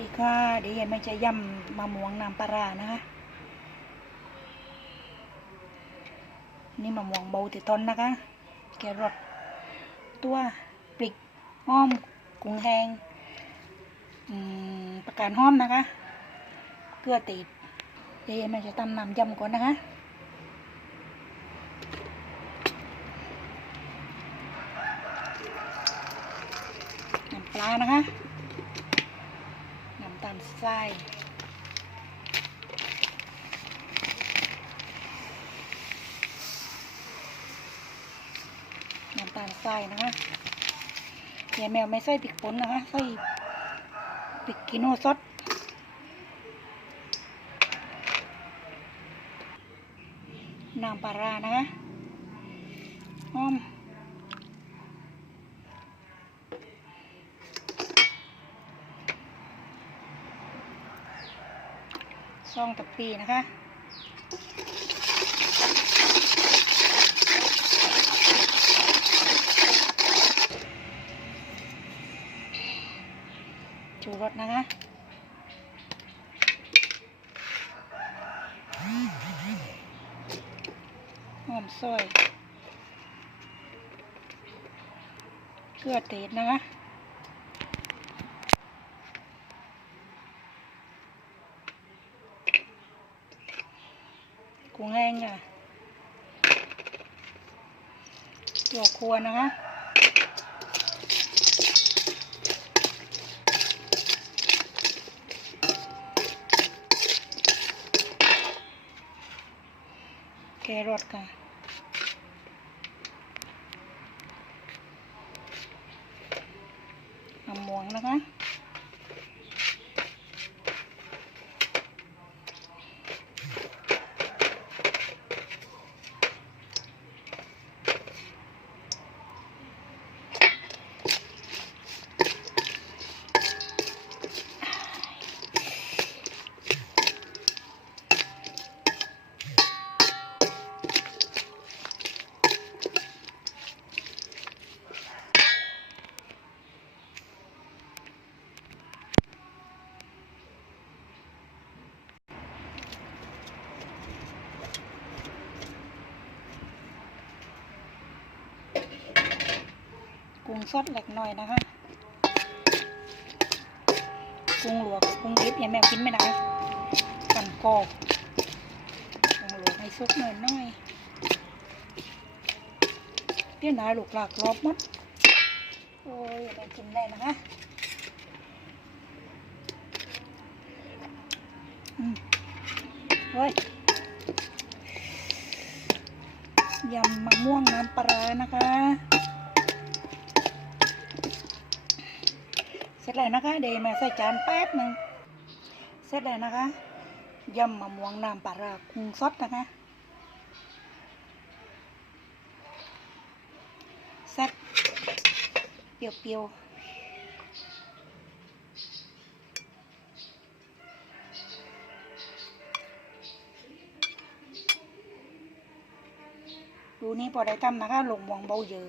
ดีค่ะเดี๋ยวยังไม่จะยำมะม่วงน้ำปลานะคะ นี่มะม่วงเบาติดต้นนะคะ แครอทตัวปริกห้อมกุ้งแห้งประการห้อมนะคะ เกลือติดเดี๋ยวยังไม่จะตำน้ำยำก่อนนะคะน้ำปลานะคะ น้ำตาลทรายน้ำตาลทรายนะคะเดี๋ยวแมวไม่ใส่พริกป่นนะคะใส่พริกกิโนซดน้ำปลาร้านะคะหอม ซองตะปีนะคะชูรสนะคะหอมซอย เกลือเทศนะคะ กุ้งแห้งค่ะตัวครัวนะคะแครอทค่ะมะม่วงนะคะ กุ้งสดเล็กน้อยนะคะกุ้งหลวกกับกุ้งดิบยังแมวกินไม่ได้กันกอกกุ้งหลวกให้ซุกหน่อยน้อยเดี๋ยวนายลูกหลากรอบหมดโอ้ยอย่าไปกินได้นะคะอืมเฮ้ยยำมะม่วงน้ำปลานะคะ เสร็จแล้วนะคะ เดี๋ยวมาใส่จานแป๊บหนึ่งเสร็จแล้วนะคะยำมะม่วงน้ำปลาร้ากุ้งสดนะคะแซ่บเปรี้ยวๆดูนี่พอได้ทำนะคะลงมวงเบาเยอะ